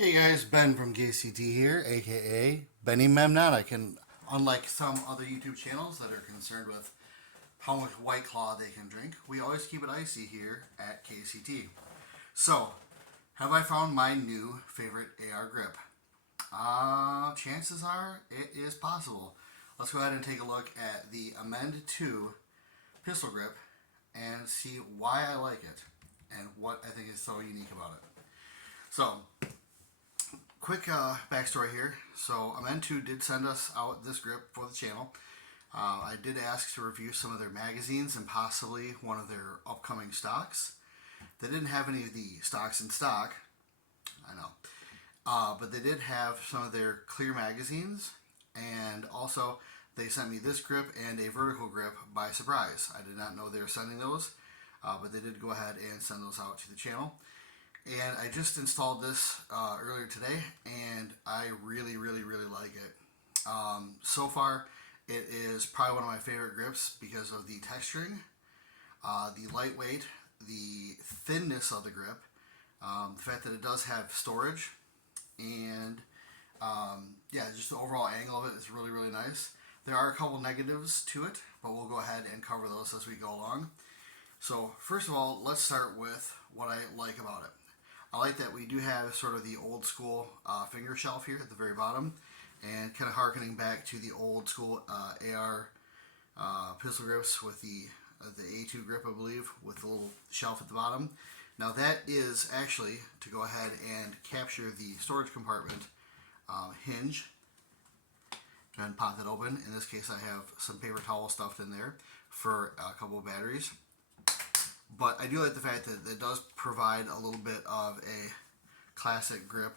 Hey guys, Ben from KCT here, aka Benny Memnotic, and unlike some other YouTube channels that are concerned with how much White Claw they can drink, we always keep it icy here at KCT. So, have I found my new favorite AR grip? Chances are it is possible. Let's go ahead and take a look at the Amend 2 pistol grip and see why I like it and what I think is so unique about it. So, quick backstory here. So Amend2 did send us out this grip for the channel. I did ask to review some of their magazines and possibly one of their upcoming stocks. They didn't have any of the stocks in stock, I know, but they did have some of their clear magazines, and also they sent me this grip and a vertical grip by surprise. I did not know they were sending those, but they did go ahead and send those out to the channel. And I just installed this earlier today, and I really like it. So far, it is probably one of my favorite grips because of the texturing, the lightweight, the thinness of the grip, the fact that it does have storage, and yeah, just the overall angle of it is really nice. There are a couple negatives to it, but we'll go ahead and cover those as we go along. So first of all, let's start with what I like about it. I like that we do have sort of the old school finger shelf here at the very bottom, and kind of harkening back to the old school AR pistol grips with the A2 grip, I believe, with the little shelf at the bottom. Now that is actually to go ahead and capture the storage compartment hinge. Go ahead and pop that open. In this case, I have some paper towel stuffed in there for a couple of batteries. But I do like the fact that it does provide a little bit of a classic grip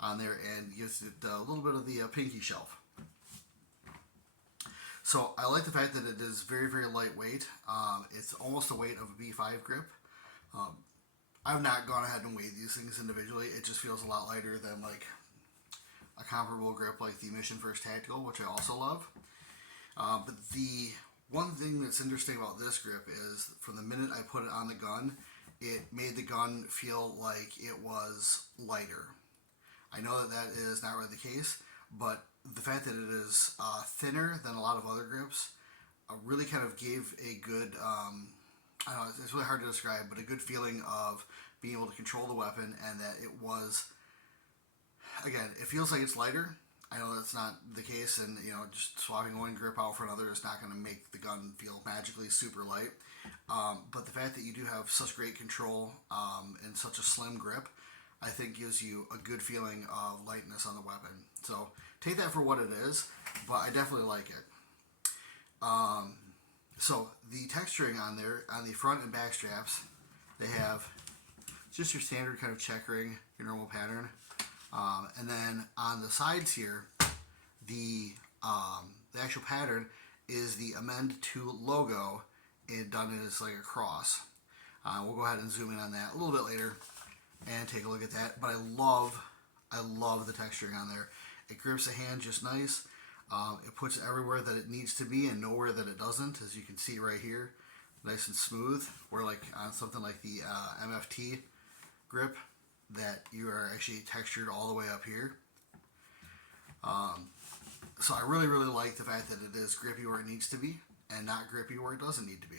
on there and gives it a little bit of the pinky shelf. So I like the fact that it is very lightweight. It's almost the weight of a B5 grip. I've not gone ahead and weighed these things individually. It just feels a lot lighter than like a comparable grip like the Mission First Tactical, which I also love. But the one thing that's interesting about this grip is from the minute I put it on the gun, it made the gun feel like it was lighter. I know that that is not really the case, but the fact that it is thinner than a lot of other grips really kind of gave a good, I don't know, it's really hard to describe, but a good feeling of being able to control the weapon, and that it was, again, it feels like it's lighter. I know that's not the case, and just swapping one grip out for another is not going to make the gun feel magically super light. But the fact that you do have such great control and such a slim grip, I think gives you a good feeling of lightness on the weapon. So take that for what it is, but I definitely like it. So the texturing on there, on the front and back straps, they have just your standard kind of checkering, your normal pattern. And then on the sides here, the actual pattern is the Amend 2 logo, and done as like a cross. We'll go ahead and zoom in on that a little bit later and take a look at that. But I love the texturing on there. It grips the hand just nice. It puts it everywhere that it needs to be and nowhere that it doesn't, as you can see right here, nice and smooth. Where like on something like the MFT grip, that you are actually textured all the way up here. So I really like the fact that it is grippy where it needs to be and not grippy where it doesn't need to be.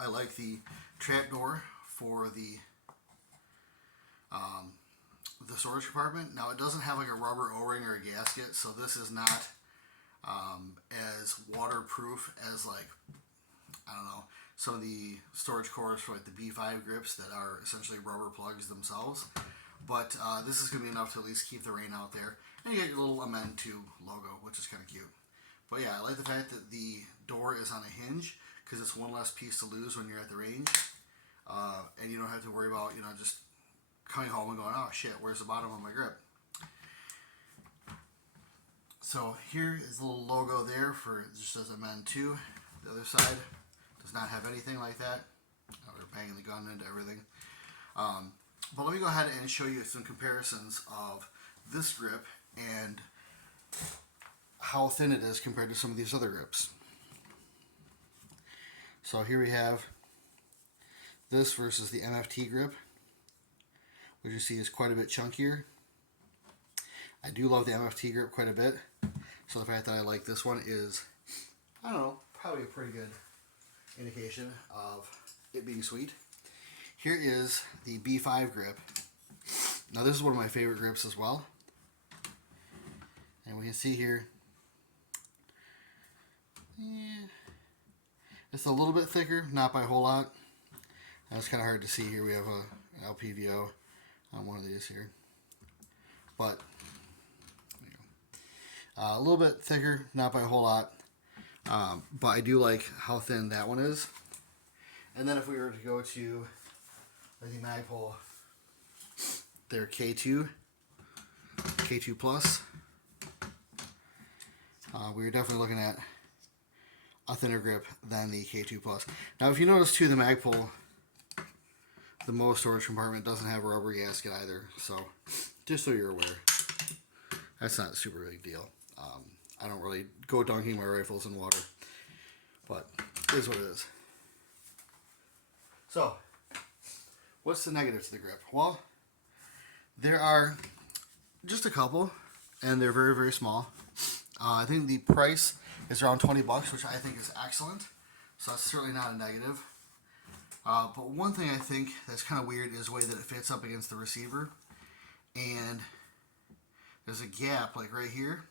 I like the trap door for the storage compartment. Now it doesn't have like a rubber O-ring or a gasket, so this is not as waterproof as, like, I don't know, some of the storage cores for like the B5 grips that are essentially rubber plugs themselves. But this is going to be enough to at least keep the rain out there. And you get your little Amend 2 logo, which is kind of cute. But yeah, I like the fact that the door is on a hinge, because it's one less piece to lose when you're at the range. And you don't have to worry about, just coming home and going, oh shit, where's the bottom of my grip? So here is the little logo there for, it just says Amend 2. The other side does not have anything like that. We're banging the gun into everything. But let me go ahead and show you some comparisons of this grip and how thin it is compared to some of these other grips. So here we have this versus the MFT grip. which you see is quite a bit chunkier. I do love the MFT grip quite a bit, so the fact that I like this one is, I don't know, probably a pretty good indication of it being sweet. Here is the B5 grip. Now this is one of my favorite grips as well. And we can see here, it's a little bit thicker, not by a whole lot. That's kind of hard to see here. We have an LPVO on one of these here. But a little bit thicker, not by a whole lot. But I do like how thin that one is. And then if we were to go to the Magpul, their K2 Plus, we were definitely looking at a thinner grip than the K2 Plus. Now, if you notice too, the Magpul, the Moa storage compartment doesn't have a rubber gasket either. So, just so you're aware, that's not a super big deal. I don't really go dunking my rifles in water, but it is what it is. So, what's the negative to the grip? Well, there are just a couple, and they're very, very small. I think the price is around 20 bucks, which I think is excellent. So that's certainly not a negative. But one thing I think that's kind of weird is the way that it fits up against the receiver. And there's a gap like right here.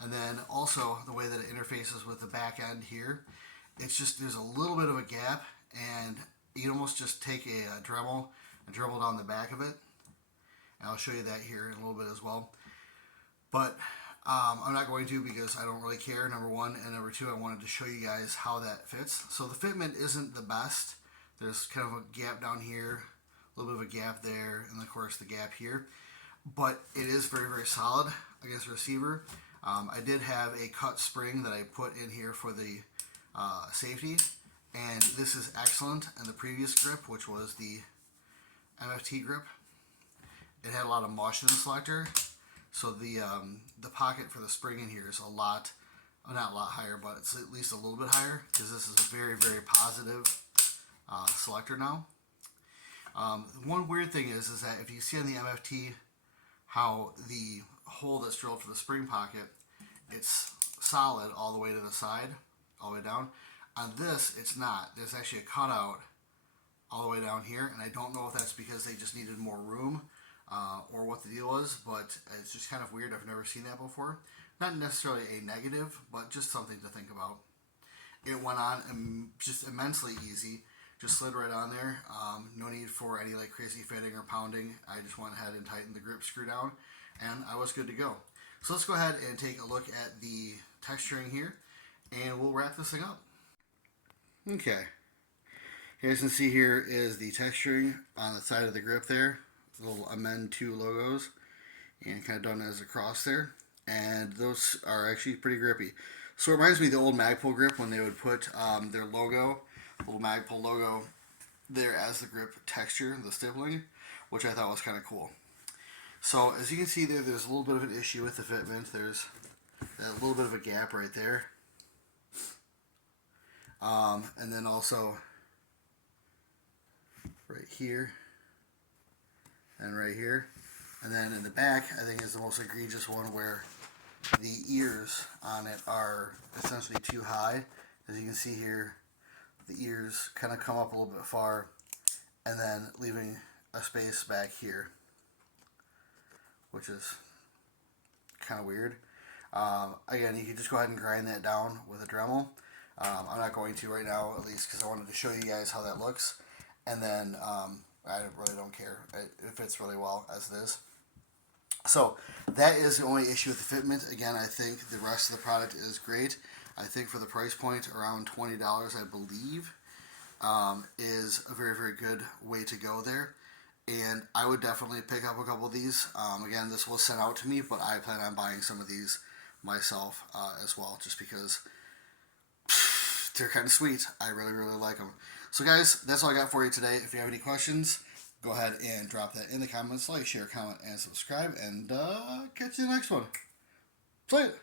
And then also the way that it interfaces with the back end here. It's just, there's a little bit of a gap, and you can almost just take a Dremel and Dremel down the back of it. And I'll show you that here in a little bit as well. But I'm not going to, because I don't really care, number one. And number two, I wanted to show you guys how that fits. So the fitment isn't the best. There's kind of a gap down here, a little bit of a gap there, and of course the gap here. But it is very, very solid against the receiver. I did have a cut spring that I put in here for the safety. And this is excellent. And the previous grip, which was the MFT grip, it had a lot of mush in the selector. So the pocket for the spring in here is a lot, not a lot higher, but it's at least a little bit higher, because this is a very, very positive selector now. One weird thing is that if you see on the MFT how the hole that's drilled for the spring pocket, it's solid all the way to the side, all the way down. On this, it's not. There's actually a cutout all the way down here, and I don't know if that's because they just needed more room or what the deal was, but it's just kind of weird. I've never seen that before. Not necessarily a negative, but just something to think about. It went on just immensely easy. Just slid right on there. No need for any like crazy fitting or pounding. I just went ahead and tightened the grip screw down, and I was good to go. So let's go ahead and take a look at the texturing here, and we'll wrap this thing up. Okay. As you can see, here is the texturing on the side of the grip there. Little Amend 2 logos, and kind of done as a cross there. And those are actually pretty grippy. So it reminds me of the old Magpul grip when they would put their logo, little Magpul logo, there as the grip texture, the stippling, which I thought was kind of cool. So as you can see there, there's a little bit of an issue with the fitment. There's that little bit of a gap right there. And then also right here and right here. And then in the back, I think is the most egregious one, where the ears on it are essentially too high. As you can see here, the ears kind of come up a little bit far, and then leaving a space back here, which is kind of weird. Again, you can just go ahead and grind that down with a Dremel. I'm not going to right now, at least because I wanted to show you guys how that looks. And then I really don't care. It fits really well as it is. So that is the only issue with the fitment. Again, I think the rest of the product is great. I think for the price point, around $20, I believe, is a very, very good way to go there. And I would definitely pick up a couple of these. Again, this was sent out to me, but I plan on buying some of these myself as well, just because they're kind of sweet. I really, really like them. So guys, that's all I got for you today. If you have any questions, go ahead and drop that in the comments. Like, share, comment, and subscribe. And catch you in the next one. Play it!